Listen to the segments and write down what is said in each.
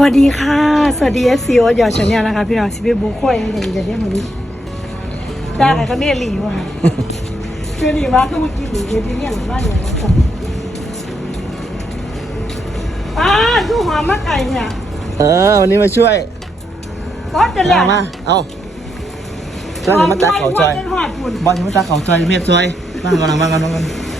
วัสดีค่ะสวัสดี FC โอ๊ตยอดชาแนลนะคะพี่น้องซิบิบุคุยเดี๋ยวจะเรียกมาดิได้ค่ะก็เมียหลีว่ะเมียหลีว่าก็เมื่อกี้หลีเรียกหรือว่าอย่างไรกันดูหอมมากไก่เนี่ยวันนี้มาช่วยก็จะแหลกมาเอาช่วยมาตักเขาจอยบอลมาตักเขาจอยเมียจอยบ้างกันบ้างกัน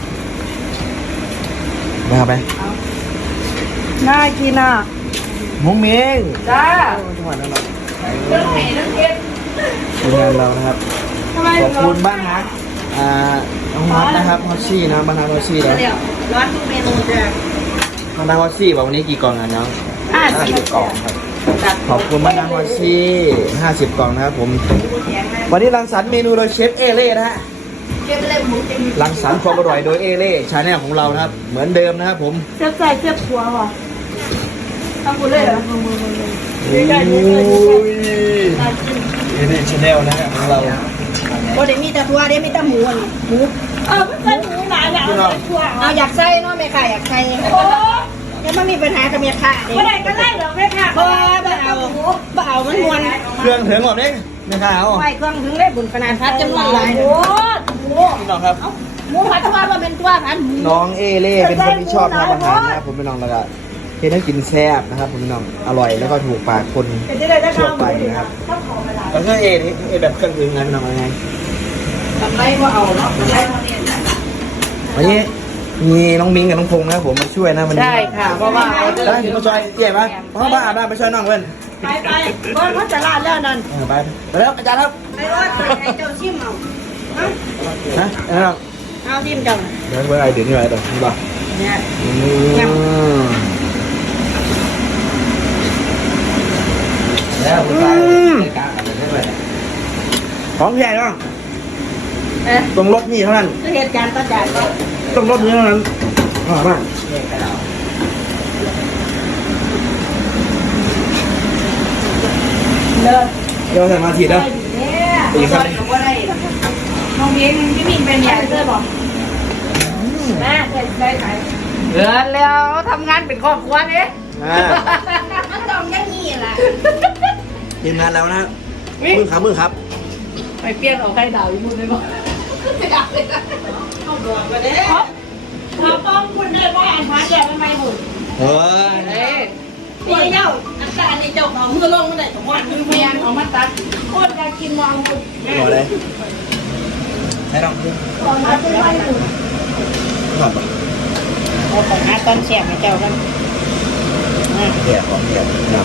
มาไปน่ากินอ่ะมุ้งเมงจ้าจังหวัดนั้นเราเรื่องไหนเรื่องเก็บเป็นงานเรานะครับขอบคุณบ้านฮักน้องฮักนะครับฮอตชี่นะบ้านฮักฮอตชี่นะร้อนทุกเมนูจ้ะบ้านฮักฮอตชี่บอกวันนี้กี่กล่องอ่ะน้อง50 กล่องครับขอบคุณบ้านฮักฮอตชี่50 กล่องนะครับผมวันนี้รังสรรค์เมนูโดยเชฟเอเล่นะฮะรังสรรค์ความอร่อยโดยเอเล่ชาแนลของเรานะครับเหมือนเดิมนะครับผมเจ็บใจเจ็บหัวว่ะทำบุญเลยเหรอเอเล่ชาแนลนะฮะของเราก็เดี๋ยวมีแต่ตัวเดี๋ยวมีแต่หมูหมูใส่หมูหลายอย่างเอาอยากใส่เนาะแม่ค่ะอยากใส่ยังไม่มีปัญหากับแม่ค่ะเด็กไม่ได้ก็ได้เหรอแม่ค่ะบ่เอามันมวนเครื่องถึงหมดเลยแม่ค่ะเอาไฟเครื่องถึงได้บุญขนาดพัดจำนวนหลายโอ้พี่น้องครับหมูผัดว่ามันเป็นตัวพันน้องเอเล่เป็นคนที่ชอบทำอาหารนะครับผมพี่น้องแล้วก็เห็นให้กินแซ่บนะครับผมพี่น้องอร่อยแล้วก็ถูกปากคนทั่วไปนะครับแล้วก็เอแบบเครื่องถึงไงพี่น้องยังไงทำไรว่าเอาเนาะทำไรวันนี้มีน้องมิ้งกับน้องพงษ์นะครับผมมาช่วยนะวันนี้ใช่ค่ะเพราะว่าได้ถึงมาช่วยเกี่ยป่ะเพราะว่าอาบน้ำไปช่วยน้องเว้นไปเพราะจะลาดแล้วนั่นไปแล้วอาจารย์ครับไปว่าเจ้าชิมเอาฮะเอาชิมเจ้าเดี๋ยวไปเดี๋ยวนี้ไปต่อนี่ป่ะเนี่ยของใหญ่บ้างตรงรถนี่เท่านั้นเหตุการณ์ก็จ่ายก็ตรงรถนี้เท่านั้นมากเลิศเดี๋ยวใส่มาทีแล้วตีกันน้องเลี้ยงพี่มินเป็นใหญ่เสื้อบอกแม่ได้ไหมเดือนแล้วทำงานเป็นครอบครัวเนี่ยมันต้องยังงี้แหละทีมงานแล้วนะมือครับไปเปลี่ยนออกใครดาวอีกมุมเลยบอกไม่ดาวเลยเข้าดวงไปเลยขอป้องคุณได้ว่าอันพัดแย่ไม่หุ่นพี่เจ้าอันนี้เจ้าของมือลงไม่ได้ของมันเมียนของมันตัดคนอยากกินมองคุณพอเลยให้ลองดูก่อนมาเป็นไรหุ่นเอาของหาต้นแฉกให้เจ้ากันเดี๋ยวของเดี๋ยว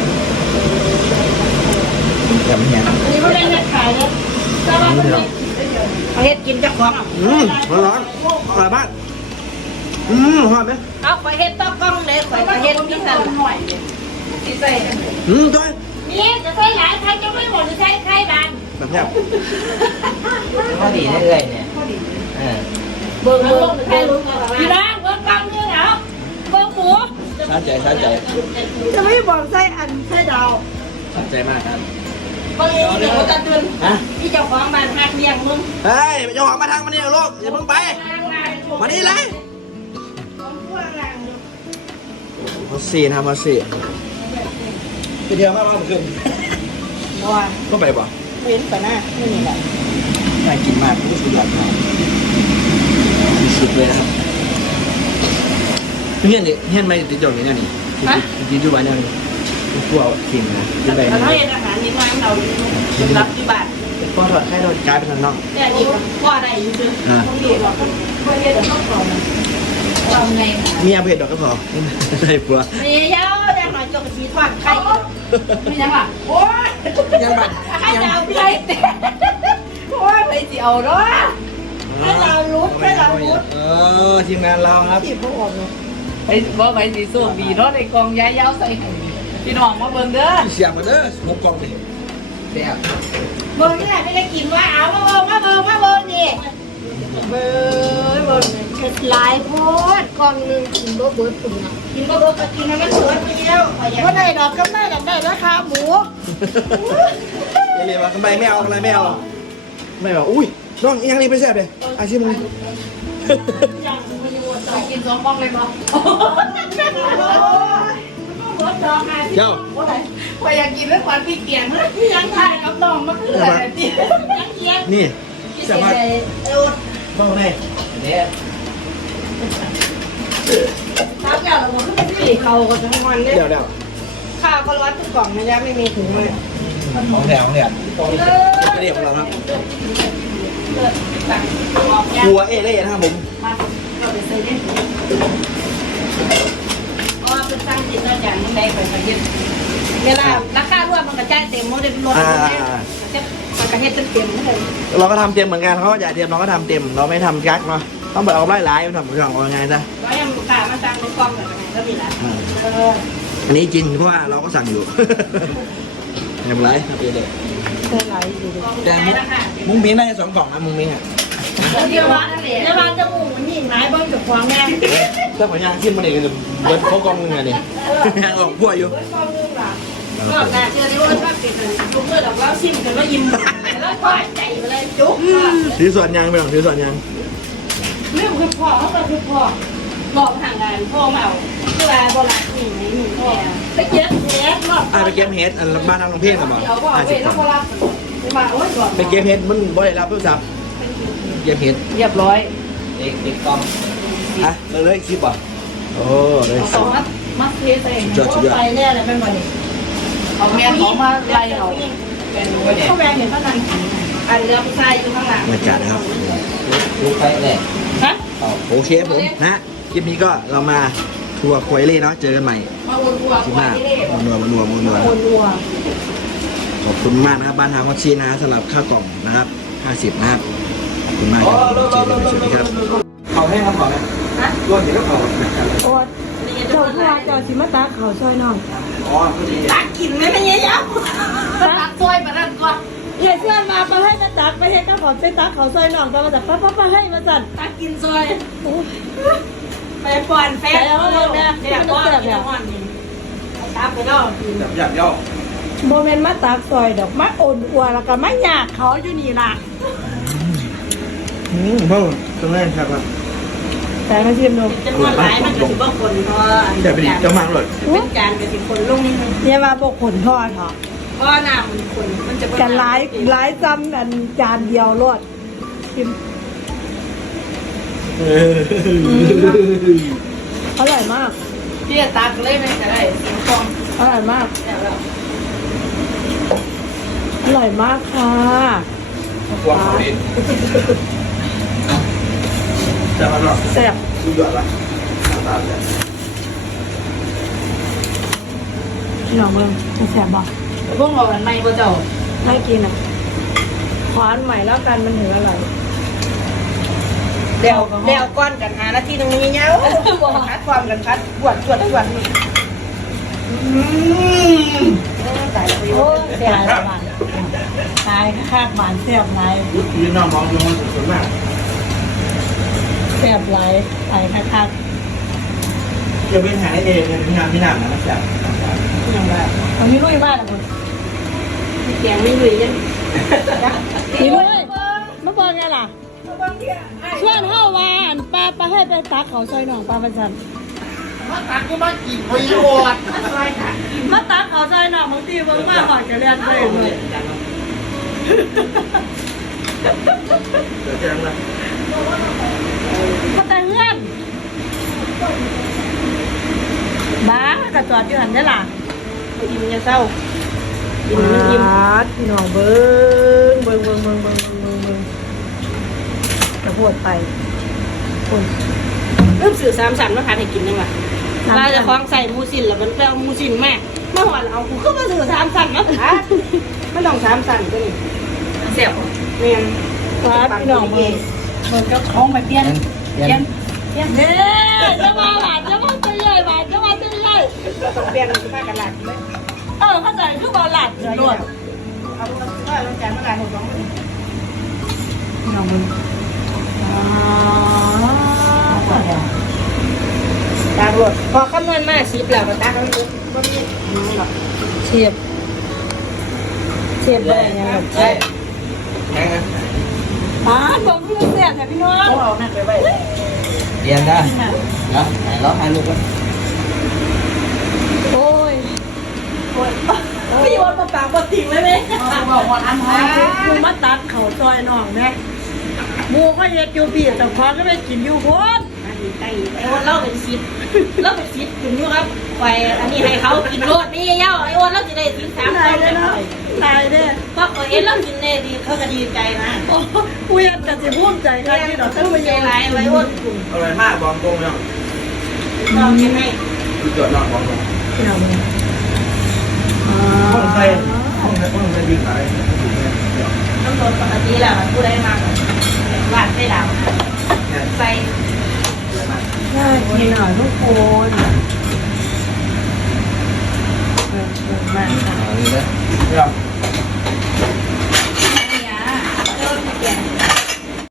แบบนี้อันนี้ไม่ได้เม็ดขายนะแต่ว่ามันเอาเฮ็ดกินเจ้าของร้อนอร่อยมากหอมไหมเอาไปเฮ็ดต้อกล้องเลยไปเฮ็ดนี่สั่นหน่อยสิใส่ด้วยนี่จะใส่หลายใครจะไม่หมดจะใช้ใครบ้างแบบนี้พอดีเรื่อยเนี่ยเบิ่งใครรู้พี่น้องเบิ่งฟังเนี่ยเหรอเบิ่งหมูช้าใจจะไม่บอกใส่อันใส่ดาวช้าใจมากครับเบิ่งเดี๋ยวจะตื่นพี่เจ้าของบ้านหักเลี้ยงมึงเฮ้ยเจ้าของมาทางมานี่ลูกอย่าเพิ่งไปมานี่เลยมาสี่นะมาสี่ไปเที่ยวมากเมื่อคืนว่าก็ไปบ่เว้นไปหน้านี่แหละน่ากินมากรู้สึกอยากทานสุดเลยนะครับเฮี้ยนไม่ติดจดเลยเนี่ยนี่กินดูไว้เนี่ยนี่พวกกินนะกินไปนะเราเห็นอาหารนี้มาเรารับที่บ้านพ่อถอดให้เรากลายเป็นทางนอกเนี่ยนี่พ่อได้อยู่ซื้อต้องดีหรอกพ่อเรียนแต่ต้องสอนทำไงมีอาเผ็ดดอกก็พอใส่ปัวมีเยอะแต่หน่อยจงสีทอดไข่มียังอ่ะโอ้ยยังบัดให้ดาวไข่โอ้ยไปเจียวเนาะให้ดาวรุดทีมงานเราครับที่พวกออกเนาะไอ้บ่ไปสีส้มบีเนาะในกองย้ายยาวใส่พี่น้องมาเบิ่งเด้อเสียบมาเด้อ6 กล่องดิเสียบเบิ่งนี่แหละไม่ได้กินว่าเอามาเบิ่งนี่เบิ่งหลายโพดกองนึงกินบ่เบิดตุ่มกินบ่เบิดก็กินให้มันสวยไปเดียวว่าได้ดอกก็ได้ราคาหมูเรียกว่าทำไมไม่เอาอะไรไม่เอาไม่เอาอุ้ยน้องยังรีบไปแซ่บเลยอาชีพมึงกิน2 บ้องเลยมั้งรถดอกมาที่ไปอยากกินแล้วควันพี่เกียงเลยยังถ่ายกับน้องมาคืออะไรที่ยังเกียงนี่สบายเบ้าแน่เนี่ยทับแล้วเราบอกพี่เขาก็ทั้งวันเนี่ยเดี๋ยวข้าวก็ร้อนทุกกล่องนะจ๊ะไม่มีถุงเลยของแถวเนี่ยเรียกของเราครับออกยังครัวเอเล่นะครับผมมาเราไปซื้อเนี่ยเพราะว่าเป็นตั้งจิตตั้งอย่างในไปประเทศเวลาราคารวมมันกระจายเต็มหมดเลยรถมันกระเทศเต็มเลยเราก็ทำเต็มเหมือนกันเขาก็อยากเต็มเราก็ทำเต็มเราไม่ทำกักเนาะต้องแบบเอาไล่ๆมันทำของเอาไงซะร้อยยังลูกค้ามาสั่งในกล่องแบบไหนก็มีละอันนี้จริงเพราะว่าเราก็สั่งอยู่ อย่างไรครับเอเล่ใช่ไรอยู่ดิแต่มุ้งมิ้งได้2 กล่องนะมุ้งมิ้งอ่ะเดียวว่าในบ้านจมูกมันยิ่งไม้บ้างกับควางแม่ถ้าผมย่างขึ้นมาเด็กจะเบิร์ดเขากองเงินเนี่ยย่างออกพั่วอยู่ก็แต่เจอที่ว่าถ้าเป็นลูกเมื่อเราก็ชิมกันว่ายิ้มแล้วก็ใจไปเลยจุ๊บถือส่วนยางไปหรอถือส่วนยางเรื่องคือพ่อเขาคือพ่อบอกทางการพ่อมาเอาคือว่าโบราณนี่ไม่มีพ่อไปเก็บเฮ็ดรอบไปเก็บเฮ็ดบ้านทางโรงเพียงกันบ่เขาก็เอาไปแล้วก็รับมาโอ้ยบอกไปเก็บเฮ็ดมันบ่ได้รับโทรศัพท์เก็บเฮ็ดเรียบร้อยเด็กกล้องอ่ะเลยคลิปอ่ะโอ้เลยสองมัดเทใส่ไปแน่เลยเป็นวันนี้เอาแม่เขามาไล่เราเขาแบงเห็นพนันอันเรือผู้ชายอยู่ข้างหลังบรรยากาศนะครับดูไปเลยฮะโอเคผมนะคลิปนี้ก็เรามาทัวร์ควายเล่เนาะเจอกันใหม่มาวนวัวคลิปหน้านัวขอบคุณมากนะครับบ้านทางวัคซีนนะสำหรับค่ากล่องนะครับ50นะครับขอบคุณมากครับสวัสดีครับเขาให้ครับขอไหมรวมถึงก็เขาโอ๊ตเจ้าพ่อเจ้าสิมาตาเขาซอยน้องอ๋อพอดีตักกินไม่เป็นยังไงตักซอยมาแล้วก่อนอย่าเชื่อมาไปให้นะตักไปให้ก็ขอไปตักเขาซอยน้องตอนมาจากป้าให้มาสั่นตักกินซอยไปป่อนแฟนแล้วเนี่ยเดี๋ยวก่อนเดี๋ยวก่อนตักไปแล้วหยับย่อโมเมนต์มาตักซอยดอกมาโอนอัวแล้วก็ไม่อยากเขาอยู่นี่ล่ะเพิ่มตรงแรกครับแต่มาชิมดูจำนวนหลายมันจะบางคนเพราะเดี๋ยวไปดิเจ้ามังเลยเป็นการกับสิคนลงนิดนึงเนี่ยมาบอกขนทอดเหรอเพราะน้ำมันคนมันจะกันร้ายจำกันจานเดียวรอดชิมอร่อยมากที่จะตักเลยไหมจะได้สิงคองอร่อยมากแล้วอร่อยมากค่ะวางเขาดิจะมาหรอแซ่บดูยอดละตามเลยพี่น้องเมืองแซ่บบอกพวกเราในพระเจ้าไม่กินอ่ะขวานใหม่แล้วกันมันถึงอร่อยเดี๋ยวก้อนกันหานาทีนึงมีเงี้ยคัดความกันคัดปวดนี่ตายโอ้แซ่บหวานตายคากหวานแซ่บไรยืนน้องมองดูมันสวยมากแซ่บไรตายคากเดี๋ยวเป็นหาได้เองเป็นงานไม่นานนะจ๊ะยังไงมันมีลุยมากเลยคุณเสียงไม่ลุยยังมีลุยมาบอกไงล่ะเชื่อนเท่าวานปลาให้ไปตักเขาซอยหนองปลาประจันมาตักก็มากินประโยชน์อะไรค่ะมาตักเขาซอยหนองบางทีมันมากกว่าจะเรียนเลยเลยเดี๋ยวแจ้งละมาแต่เงื่อนบ้ากระจอดอยู่หันได้ล่ะกินจะเศร้ากินอิ่มันอิ่มพี่น้องเบิ้งกระโพดไปคนเริ่มสื่อ3 สันมาหาให้กินยังไงเราจะคล้องใส่มูสินแล้วมันไปเอามูสินแม่เมื่อวานเอากูก็มาสื่อ3 สันมาค่ะไม่ต้อง3 สันก็นี่เสียบเมียนว้าพี่น้องเบิ้งมันก็คล้องไปเปลี่ยนเด้จะมาหวานจะมาตัวใหญ่หวานจะมาตัวใหญ่ต้องเปลี่ยนมันมากระดาษเลยเข้าใจคือบอลหลัดเหรอลูกเอาก็ลงจานเมื่อไหร่6 2 พี่น้องเบิ้งตาบดพอคำนวณมาชิปแล้วก็ตาเขาบ่มีหรอกเชียบอะไรอย่างเงี้ยใช่แจ้งนะบอกพี่เสียแต่พี่น้องต้องเอานั่นไปไว้เรียนได้แล้วไหนร้องให้ลูกกันโอ้ยไม่ยอมมาปากมาติ่งเลยไหมบอกว่าทำไมมูมาตัดเข่าซอยน้องนะมูก็เย็ดอยู่พี่แต่พอก็ไม่กินอยู่พ้นไอ้วันเล่าเป็นซิปเล่าเป็นซิปถึงอยู่ครับไปอันนี้ให้เขากินโลดนี่เย้าไอ้วันเล่าจะได้ซิป3 ตายเลยนะตายเนี่ยก็เอ็นเล่ากินเนี่ยดีเขาก็ดีใจนะคุยกันแต่จะพูดใจกันที่เราต้องไปใจยังร้ายไว้อ้วนกลุ่มอร่อยมากบองตรงเนาะลองกินให้คือจอดนอกบองตรงที่เราคนไทยคนไทยดีขายต้องโดนปกติแล้วผู้ใดมากหวานได้ดาวใส่น่ากินหน่อยทุกคนมากค่ะนี่นะเดี๋ยว